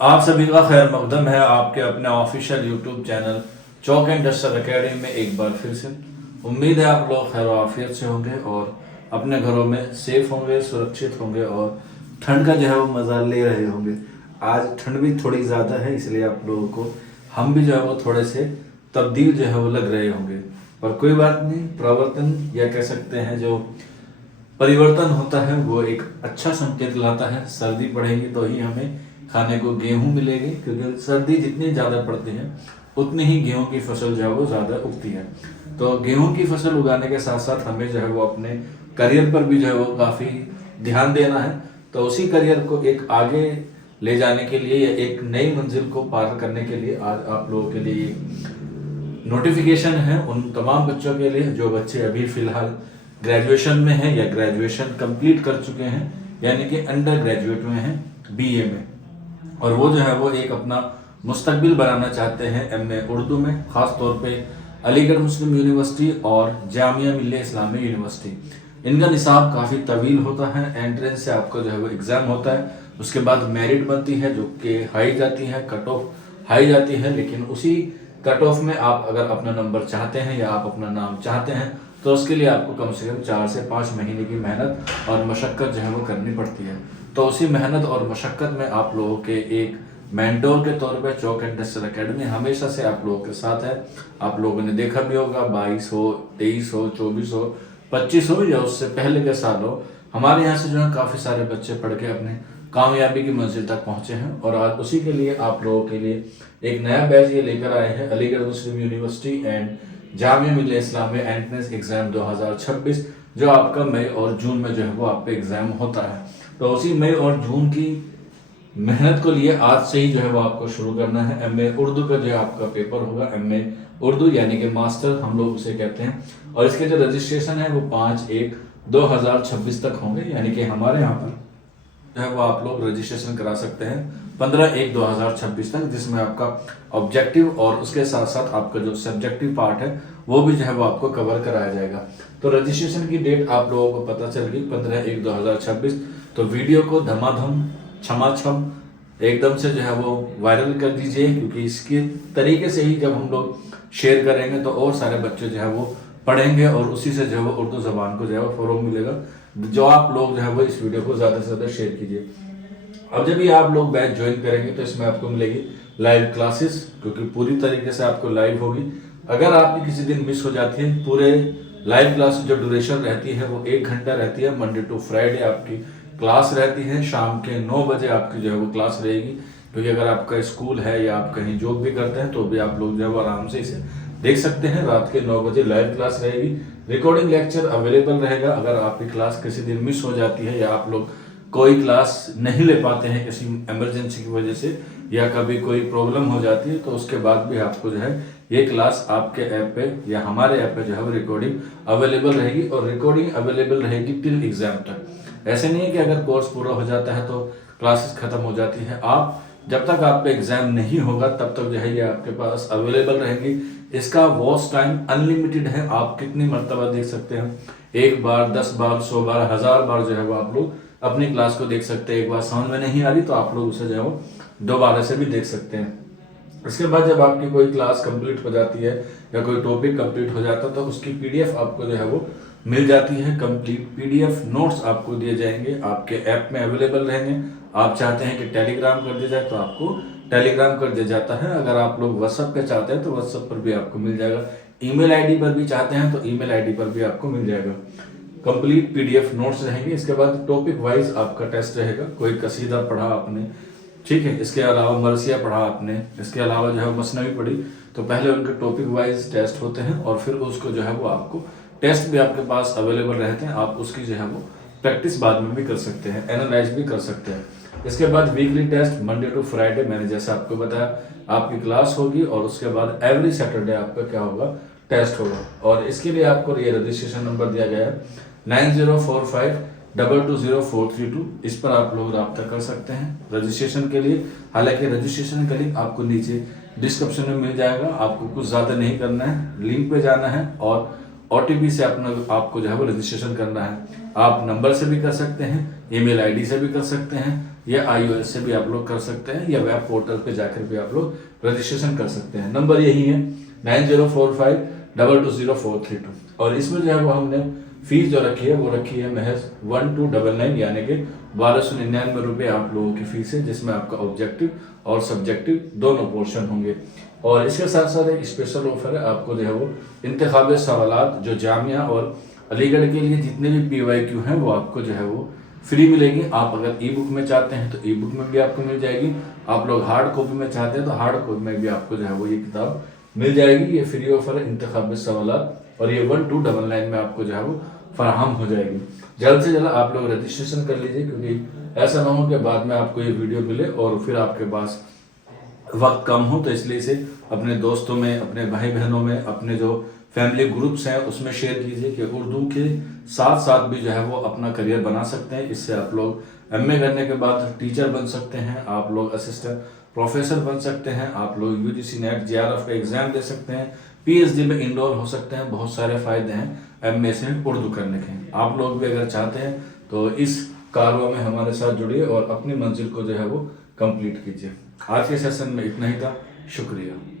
आप सभी का खैर मकदम है आपके अपने official YouTube channel chalk and duster academy में एक बार फिर से। उम्मीद है आप लोग खैर आफियत से होंगे और अपने घरों में सेफ होंगे, सुरक्षित होंगे और ठंड का जो है वो मज़ा ले रहे होंगे। आज ठंड भी थोड़ी ज़्यादा है, इसलिए आप लोगों को हम भी जो है वो थोड़े से तब्दील जो है वो लग रहे होंगे, पर कोई बात नहीं। प्रवर्तन या कह सकते हैं जो परिवर्तन होता है वो एक अच्छा संकेत लाता है। सर्दी पड़ेगी तो ही हमें खाने को गेहूं मिलेगी, क्योंकि सर्दी जितनी ज़्यादा पड़ती है उतनी ही गेहूं की फसल जो है वो ज़्यादा उगती है। तो गेहूं की फसल उगाने के साथ साथ हमें जो है वो अपने करियर पर भी जो है वो काफ़ी ध्यान देना है। तो उसी करियर को एक आगे ले जाने के लिए या एक नई मंजिल को पार करने के लिए आज आप लोगों के लिए नोटिफिकेशन है उन तमाम बच्चों के लिए जो बच्चे अभी फिलहाल ग्रेजुएशन में हैं या ग्रेजुएशन कंप्लीट कर चुके हैं, यानी कि अंडर ग्रेजुएट में हैं, बीए में, और वो जो है वो एक अपना मुस्तकबिल बनाना चाहते हैं एमए उर्दू में, ख़ास तौर पे अलीगढ़ मुस्लिम यूनिवर्सिटी और जामिया मिल्लिया इस्लामिया यूनिवर्सिटी। इनका निसाब काफ़ी तवील होता है। एंट्रेंस से आपका जो है वो एग्ज़ाम होता है, उसके बाद मेरिट बनती है जो कि हाई जाती है, कट ऑफ हाई जाती है, लेकिन उसी कट ऑफ में आप अगर अपना नंबर चाहते हैं या आप अपना नाम चाहते हैं तो उसके लिए आपको कम से कम 4 से 5 महीने की मेहनत और मशक्क़त जो है वो करनी पड़ती है। तो उसी मेहनत और मशक्क़त में आप लोगों के एक मेंटोर के तौर पे चौक एंड डस्टर एकेडमी हमेशा से आप लोगों के साथ है। आप लोगों ने देखा भी होगा 22 हो, 23 हो, 24 हो, 25 हो या उससे पहले के साल हो, हमारे यहाँ से जो है काफ़ी सारे बच्चे पढ़ के अपने कामयाबी की मंजिल तक पहुंचे हैं। और आज उसी के लिए आप लोगों के लिए एक नया बैच ये लेकर आए हैं, Aligarh Muslim University and Jamia Millia Islamia entrance exam 2026, जो आपका मई और जून में जो है वो आप पे एग्जाम होता है। तो उसी मई और जून की मेहनत को लिए आज से ही जो है वो आपको शुरू करना है। एमए उर्दू का जो आपका पेपर होगा, एमए उर्दू यानी कि मास्टर हम लोग उसे कहते हैं, और इसके जो रजिस्ट्रेशन है वो 5/1/2026 तक होंगे, यानी कि हमारे यहाँ पर जो है वो आप लोग रजिस्ट्रेशन करा सकते हैं 15/1/2026 तक, जिसमें आपका ऑब्जेक्टिव और उसके साथ साथ आपका जो सब्जेक्टिव पार्ट है वो भी जो है वो आपको कवर कराया जाएगा। तो रजिस्ट्रेशन की डेट आप लोगों को पता चल गई 15/1/2026। तो वीडियो को धमाधम छमाछम एकदम से जो है वो वायरल कर दीजिए, क्योंकि इसके तरीके से ही जब हम लोग शेयर करेंगे तो और सारे बच्चे जो है वो पढ़ेंगे और उसी से जो है वो उर्दू जबान को जो है वो फरोग मिलेगा। जो आप लोग जो है वो इस वीडियो को ज़्यादा से ज़्यादा शेयर कीजिए। अब जब ये आप लोग बैच ज्वाइन करेंगे तो इसमें आपको मिलेगी लाइव क्लासेस, क्योंकि पूरी तरीके से आपको लाइव होगी। अगर आपकी किसी दिन मिस हो जाती है, पूरे लाइव क्लास जो ड्यूरेशन रहती है वो 1 घंटा रहती है। मंडे टू फ्राइडे आपकी क्लास रहती है, शाम के 9 बजे आपकी जो है वो क्लास रहेगी, क्योंकि अगर आपका स्कूल है या आप कहीं जॉब भी करते हैं तो भी आप लोग जो है वो आराम से इसे देख सकते हैं। रात के 9 बजे लाइव क्लास रहेगी, रिकॉर्डिंग लेक्चर अवेलेबल रहेगा। अगर आपकी क्लास किसी दिन मिस हो जाती है या आप लोग कोई क्लास नहीं ले पाते हैं किसी इमरजेंसी की वजह से या कभी कोई प्रॉब्लम हो जाती है, तो उसके बाद भी आपको जो है ये क्लास आपके ऐप पे या हमारे ऐप पे जो है वो रिकॉर्डिंग अवेलेबल रहेगी, और रिकॉर्डिंग अवेलेबल रहेगी टिल एग्जाम तक। ऐसे नहीं है कि अगर कोर्स पूरा हो जाता है तो क्लासेस खत्म हो जाती है। आप जब तक आप पे एग्जाम नहीं होगा तब तक जो है ये आपके पास अवेलेबल रहेंगी। इसका वॉच टाइम अनलिमिटेड है, आप कितनी मर्तबा देख सकते हैं, 1 बार, 10 बार, 100 बार, 1000 बार जो है वो आप लोग अपनी क्लास को देख सकते हैं। एक बार समझ में नहीं आ रही तो आप लोग उसे जो है वो दोबारा से भी देख सकते हैं। इसके बाद जब आपकी कोई क्लास कंप्लीट हो जाती है या कोई टॉपिक कंप्लीट हो जाता है तो उसकी पीडीएफ आपको जो है वो मिल जाती है। कंप्लीट पीडीएफ नोट्स आपको दिए जाएंगे, आपके ऐप में अवेलेबल रहेंगे। आप चाहते हैं कि टेलीग्राम कर दिया जाए तो आपको टेलीग्राम कर दिया जाता है। अगर आप लोग व्हाट्सएप पे चाहते हैं तो व्हाट्सएप पर भी आपको मिल जाएगा। ईमेल आईडी पर भी चाहते हैं तो ईमेल आईडी पर भी आपको मिल जाएगा। कंप्लीट पीडीएफ नोट्स रहेंगे। इसके बाद टॉपिक वाइज आपका टेस्ट रहेगा। कोई कसीदा पढ़ा आपने, ठीक है, इसके अलावा मरसिया पढ़ा आपने, इसके अलावा जो है मसनवी पढ़ी, तो पहले उनके टॉपिक वाइज टेस्ट होते हैं और फिर उसको जो है वो आपको टेस्ट भी आपके पास अवेलेबल रहते हैं। आप उसकी जो है वो प्रैक्टिस बाद में भी कर सकते हैं, एनालाइज भी कर सकते हैं। इसके बाद weekly test Monday to Friday, मैंने जैसा आपको बताया आपकी क्लास होगी, और उसके बाद एवरी सैटरडे आपका क्या होगा, टेस्ट होगा। और इसके लिए आपको ये रजिस्ट्रेशन नंबर दिया गया है 9045220432। इस पर आप लोग रब्ता कर सकते हैं रजिस्ट्रेशन के लिए। हालांकि रजिस्ट्रेशन का लिंक आपको नीचे डिस्क्रिप्शन में मिल जाएगा। आपको कुछ ज़्यादा नहीं करना है, लिंक पे जाना है और ओटीपी से आपको जो है वो रजिस्ट्रेशन करना है। आप नंबर से भी कर सकते हैं, ईमेल आईडी से भी कर सकते हैं, या iOS से भी आप लोग कर सकते हैं, या वेब पोर्टल पे जाकर भी आप लोग रजिस्ट्रेशन कर सकते हैं। नंबर यही है 9045220432। और इसमें जो है वो हमने फीस जो रखी है वो रखी है महज 1299 यानी कि 1299 रुपये आप लोगों की फीस है, जिसमें आपका ऑब्जेक्टिव और सब्जेक्टिव दोनों पोर्शन होंगे। और इसके साथ साथ एक स्पेशल ऑफर है, आपको जो है वो इंतखाबी सवालात जो जामिया और अलीगढ़ के लिए जितने भी PYQ हैं वो आपको जो है वो फ्री मिलेगी। आप अगर ई बुक में चाहते हैं तो ई बुक में भी आपको मिल जाएगी, आप लोग हार्ड कॉपी में चाहते हैं तो हार्ड कॉपी में भी आपको जो है वो ये किताब मिल जाएगी। ये फ्री ऑफर है इंतखाबी सवालात, और ये 1299 में आपको जो है वो फराहम हो जाएगी। जल्द से जल्द आप लोग रजिस्ट्रेशन कर लीजिए, क्योंकि ऐसा ना हो कि बाद में आपको ये वीडियो मिले और फिर आपके पास वक्त कम हो। तो इसलिए इसे अपने दोस्तों में, अपने भाई बहनों में, अपने जो फैमिली ग्रुप्स हैं उसमें शेयर कीजिए कि उर्दू के साथ साथ भी जो है वो अपना करियर बना सकते हैं। इससे आप लोग MA करने के बाद टीचर बन सकते हैं, आप लोग असिस्टेंट प्रोफेसर बन सकते हैं, आप लोग UGC नेट JRF का एग्जाम दे सकते हैं, PhD में इनरोल हो सकते हैं। बहुत सारे फायदे हैं MA से उर्दू करने के। आप लोग भी अगर चाहते हैं तो इस कारवां में हमारे साथ जुड़िए और अपनी मंजिल को जो है वो कंप्लीट कीजिए। आज के सेशन में इतना ही था, शुक्रिया।